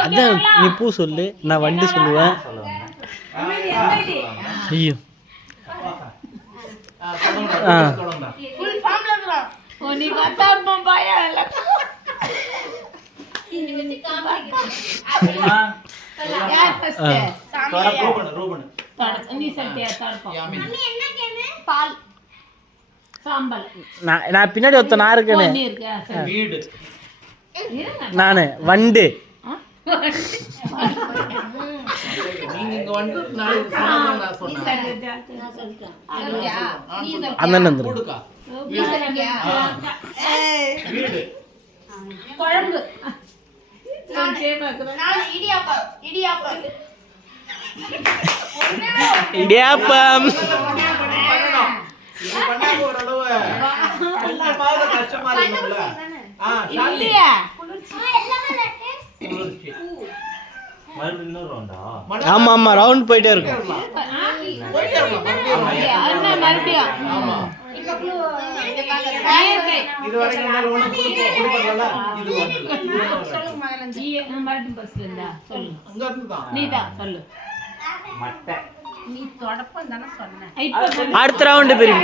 அதான் நீ பூ சொல்லு, நான் வண்டு சொல்லுவேன். ஐயோ நான் பின்னாடி ஒருத்த நான் இருக்கேன்னு நானு வண்டு அண்ணன் இடியாப்பம் ஆமா ஆமா ரவுண்ட் போயிட்டே இருக்கும். அடுத்த ரவுண்டு பிரிவு